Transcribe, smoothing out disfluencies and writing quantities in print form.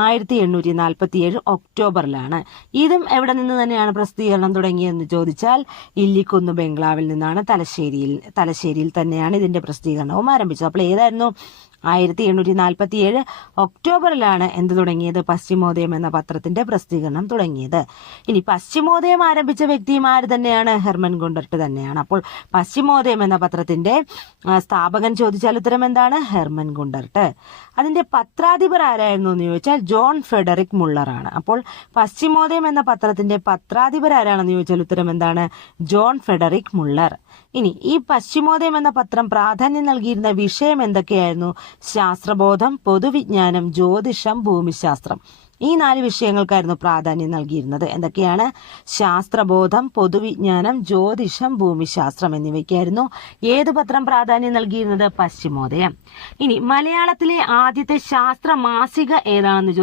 1847 ഒക്ടോബറിലാണ്. ഇതും എവിടെ നിന്ന് തന്നെയാണ് പ്രസിദ്ധീകരണം തുടങ്ങിയതെന്ന് ചോദിച്ചാൽ ഇല്ലിക്കുന്ന് ബംഗ്ലാവിൽ നിന്നാണ്. തലശ്ശേരിയിൽ തന്നെയാണ് ഇതിന്റെ പ്രസിദ്ധീകരണവും ആരംഭിച്ചത്. അപ്പോൾ ഏതായിരുന്നു? 1847 ഒക്ടോബറിലാണ് എന്ത് തുടങ്ങിയത്? പശ്ചിമോദയം എന്ന പത്രത്തിന്റെ പ്രസിദ്ധീകരണം തുടങ്ങിയത്. ഇനി പശ്ചിമോദയം ആരംഭിച്ച വ്യക്തിയും ആര് തന്നെയാണ്? ഹെർമൻ ഗുണ്ടർട്ട് തന്നെയാണ്. അപ്പോൾ പശ്ചിമോദയം എന്ന പത്രത്തിന്റെ സ്ഥാപകൻ ചോദിച്ചാൽ ഉത്തരം എന്താണ്? Hermann Gundert. അതിന്റെ പത്രാധിപർ ആരായിരുന്നു എന്ന് ചോദിച്ചാൽ ജോൺ ഫ്രെഡറിക് മുള്ളർ ആണ്. അപ്പോൾ പശ്ചിമോദയം എന്ന പത്രത്തിന്റെ പത്രാധിപർ ആരാണെന്ന് ചോദിച്ചാൽ ഉത്തരം എന്താണ്? John Frederick Muller. ഇനി ഈ പശ്ചിമോദയം എന്ന പത്രം പ്രാധാന്യം നൽകിയിരുന്ന വിഷയം എന്തൊക്കെയായിരുന്നു? ശാസ്ത്രബോധം, പൊതുവിജ്ഞാനം, ജ്യോതിഷം, ഭൂമിശാസ്ത്രം. ഈ 4 വിഷയങ്ങൾക്കായിരുന്നു പ്രാധാന്യം നൽകിയിരുന്നത്. എന്തൊക്കെയാണ്? ശാസ്ത്രബോധം, പൊതുവിജ്ഞാനം, ജ്യോതിഷം, ഭൂമിശാസ്ത്രം എന്നിവയ്ക്കായിരുന്നു ഏത് പത്രം പ്രാധാന്യം നൽകിയിരുന്നത്? പശ്ചിമോദയം. ഇനി മലയാളത്തിലെ ആദ്യത്തെ ശാസ്ത്ര മാസിക ഏതാണെന്ന്